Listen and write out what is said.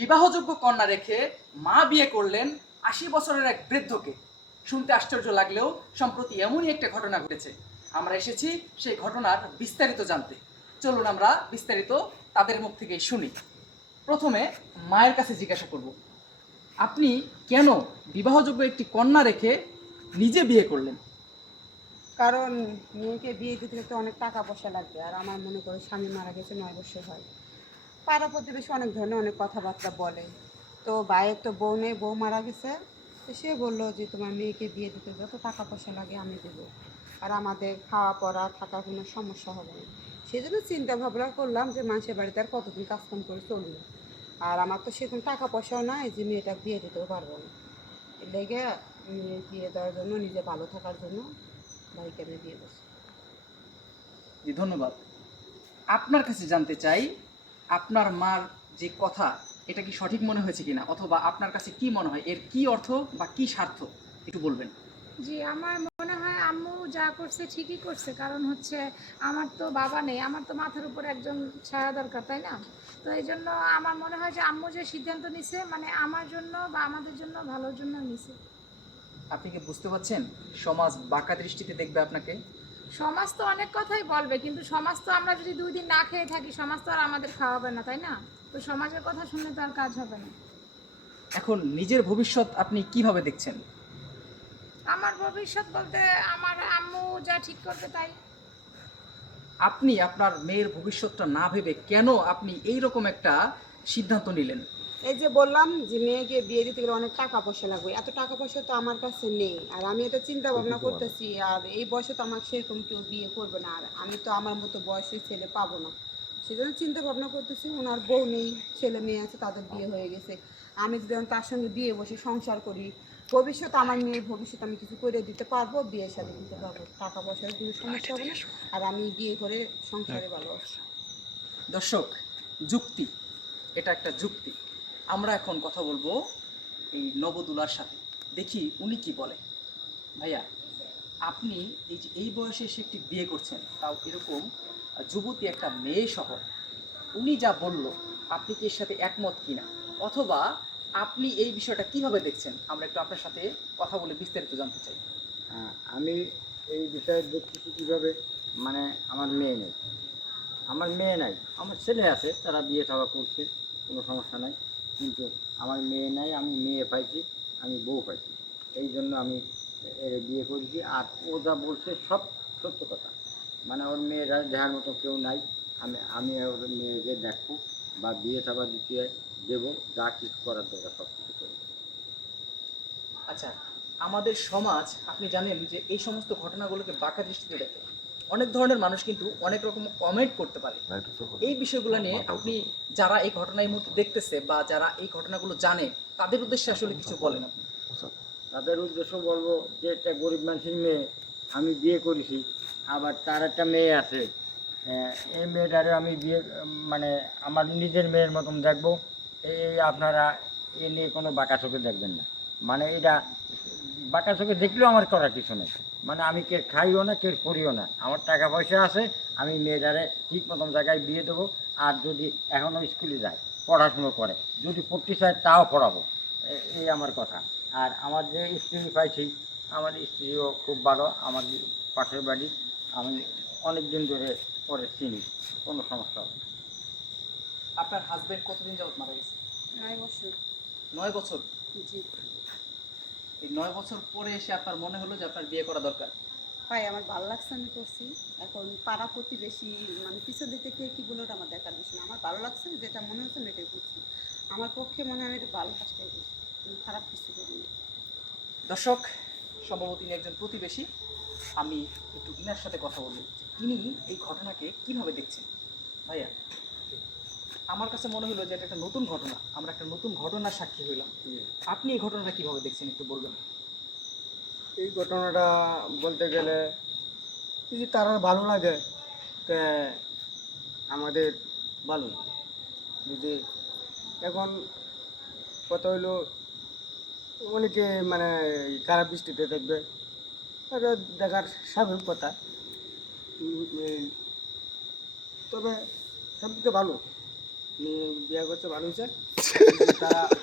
বিবাহযোগ্য কন্যা রেখে মা বিয়ে করলেন ৮০ বছরের এক বৃদ্ধকে। শুনতে আশ্চর্য লাগলেও সম্প্রতি এমনই একটা ঘটনা ঘটেছে। আমরা এসেছি সেই ঘটনার বিস্তারিত জানতে। চলুন আমরা বিস্তারিত তাদের মুখ থেকেই শুনি। প্রথমে মায়ের কাছে জিজ্ঞাসা করব, আপনি কেন বিবাহযোগ্য একটি কন্যা রেখে নিজে বিয়ে করলেন? কারণ মেয়েকে বিয়ে দিতে তো অনেক টাকা পয়সা লাগবে, আর আমার মনে করে স্বামী মারা গেছে 9 বছর হয়। পাড়া প্রতিবেশী অনেক ধরনের অনেক কথাবার্তা বলে। তো ভাইয়ের তো বউ নেই, বউ মারা গেছে। তো সে বললো যে তোমার মেয়েকে বিয়ে দিতে যত টাকা পয়সা লাগে আমি দেবো, আর আমাদের খাওয়া পড়া থাকার কোনো সমস্যা হবে না। সেই জন্য চিন্তা ভাবনা করলাম যে মানুষের বাড়িতে আর কতদিন কাজকাম করে চলবে, আর আমার তো সেরকম টাকা পয়সাও নাই যে মেয়েটা বিয়ে দিতেও পারবো না। এর লেগে মেয়ে বিয়ে দেওয়ার জন্য, নিজে ভালো থাকার জন্য ভাইকে আমি বিয়ে করছি। জি, ধন্যবাদ। আপনার কাছে জানতে চাই, আপনার মার যে কথা, এটা কি সঠিক মনে হয়েছে কিনা, অথবা আপনার কাছে কি মনে হয় এর কি অর্থ বা কি স্বার্থ, একটু বলবেন? জি, আমার মনে হয় আম্মু যা করছে ঠিকই করছে। কারণ হচ্ছে আমার তো বাবা নেই, আমার তো মাথার উপর একজন ছায়া দরকার, তাই না? তো এই জন্য আমার মনে হয় যে আম্মু যে সিদ্ধান্ত নিছে মানে আমার জন্য বা আমাদের জন্য ভালোর জন্য নিছে। আপনি কি বুঝতে পারছেন সমাজ বাঁকা দৃষ্টিতে দেখবে আপনাকে? সমাজ তো অনেক কথাই বলবে, কিন্তু সমাজ তো আমরা যদি 2 দিন না খেয়ে থাকি সমাজ তো আর আমাদের খাওয়াবে না, তাই না? তো সমাজের কথা শুনলে তো আর কাজ হবে না। এখন নিজের ভবিষ্যৎ আপনি কিভাবে দেখছেন? আমার ভবিষ্যৎ বলতে আমার আম্মু যা ঠিক করবে তাই। আপনি আপনার মেয়ের ভবিষ্যৎটা না ভেবে কেন আপনি এই রকম একটা সিদ্ধান্ত নিলেন? এই যে বললাম যে মেয়েকে বিয়ে দিতে গেলে অনেক টাকা পয়সা লাগবে, এত টাকা পয়সা তো আমার কাছে নেই, আর আমি এটা চিন্তা ভাবনা করতেছি। আর এই বয়সে তো আমার সেরকম কেউ বিয়ে করবে না, আর আমি তো আমার মতো বয়সের ছেলে পাবো না। সেজন্য চিন্তা ভাবনা করতেছি, ওনার বউ নেই, ছেলে মেয়ে আছে, তাদের বিয়ে হয়ে গেছে। আমি যদি এখন তার সঙ্গে বিয়ে বসে সংসার করি, ভবিষ্যৎ আমার মেয়ের ভবিষ্যৎ আমি কিছু করে দিতে পারবো, বিয়ের সাথে দিতে পারবো, টাকা পয়সার কোনো সমস্যা হবে না। আর আমি বিয়ে করে সংসারে ভালো আছি। দর্শক, যুক্তি, এটা একটা যুক্তি। আমরা এখন কথা বলবো এই নবদুলার সাথে, দেখি উনি কি বলে। ভাইয়া, আপনি এই যে এই বয়সে এসে একটি বিয়ে করছেন, তাও এরকম যুবতী একটা মেয়ে সহ, উনি যা বলল, আপনি কি এর সাথে একমত কিনা, অথবা আপনি এই বিষয়টা কিভাবে দেখছেন, আমরা একটু আপনার সাথে কথা বলে বিস্তারিত জানতে চাই। হ্যাঁ, আমি এই বিষয়ে দেখতেছি কীভাবে, মানে আমার মেয়ে নেই, আমার মেয়ে নাই, আমার ছেলে আছে, তারা বিয়ে থাওয়া করছে, কোনো সমস্যা নাই। কিন্তু আমার মেয়ে নাই, আমি মেয়ে পাইছি, আমি বউ পাইছি, এই জন্য আমি এর বিয়ে করেছি। আর ও যা বলছে সব সত্য কথা, মানে ওর মেয়েরা দেখার মতো কেউ নাই। আমি ওর মেয়েকে দেখবো বা বিয়ে থাবা দিতে দেবো, যা কিছু করার দরকার সব কিছু করবো। আচ্ছা, আমাদের সমাজ, আপনি জানেন যে এই সমস্ত ঘটনাগুলোকে বাঁকা দৃষ্টিতে দেখে। অনেক ধরনের মানুষ কিন্তু অনেক রকম কমেন্ট করতে পারে। এই বিষয়গুলো নিয়ে আপনি, যারা এই ঘটনা এই মুহূর্তে দেখতেছে বা যারা এই ঘটনাগুলো জানে, তাদের উদ্দেশ্যে আসলে কিছু বলেন আপনি। তাদের উদ্দেশ্য বলবো যে একটা গরিব মানুষের মেয়ে আমি বিয়ে করেছি, আবার তার একটা মেয়ে আছে। এই মেয়েটারে আমি বিয়ে, মানে আমার নিজের মেয়ের মতন দেখবো। এই আপনারা এ নিয়ে কোনো বাঁকা চোখে দেখবেন না, মানে এটা বাঁকা চোখে দেখলেও আমার করার কিছু নেই। মানে আমি কে খাইও না, কে করিও না, আমার টাকা পয়সা আছে, আমি মেয়েটারে ঠিক মতন জায়গায় বিয়ে দেবো। আর যদি এখনও স্কুলে যায়, পড়াশুনো করে, যদি পড়তে চায় তাও পড়াবো, এই আমার কথা। আর আমার যে স্ত্রী পাইছি, আমার স্ত্রীও খুব ভালো, আমার পাশের বাড়ি, আমি অনেক দিন ধরে পরে চিনি, কোনো সমস্যা হবে না। আপনার হাজবেন্ড কতদিন যাবত মারা গেছে? 9 বছর। 9 বছর? জি এই 9 বছর পরে এসে আপনার মনে হলো যে আপনার বিয়ে করা দরকার? ভাই, আমার ভালো লাগছে, আমি করছি। এখন পাড়া প্রতিবেশী মানে পিছন দিক থেকে কী বলে ওটা আমার দেখার বিষয় না। আমার ভালো লাগছে, যেটা মনে হচ্ছে আমি এটাই করছি। আমার পক্ষে মনে হয় আমি এটা ভালো কাজটাই করছি, আমি খারাপ কিছু করিনি। দর্শক, সম্ভবত তিনি একজন প্রতিবেশী। আমি একটু ইনার সাথে কথা বলবো, ইনি এই ঘটনাকে কিভাবে দেখছেন। ভাইয়া, আমার কাছে মনে হলো যে এটা একটা নতুন ঘটনা, আমরা একটা নতুন ঘটনার সাক্ষী হইলাম। আপনি এই ঘটনাটা কিভাবে দেখছেন, একটু বলবেন? এই ঘটনাটা বলতে গেলে যদি তার ভালো লাগে, তা আমাদের ভালো। যদি এখন কথা হইলো অনেকে মানে খারাপ দৃষ্টিতে দেখবে, এটা দেখার স্বাভাবিক কথা। এই তবে সবদিকে ভালো, বিয়ে করছে ভালো হয়েছে তারা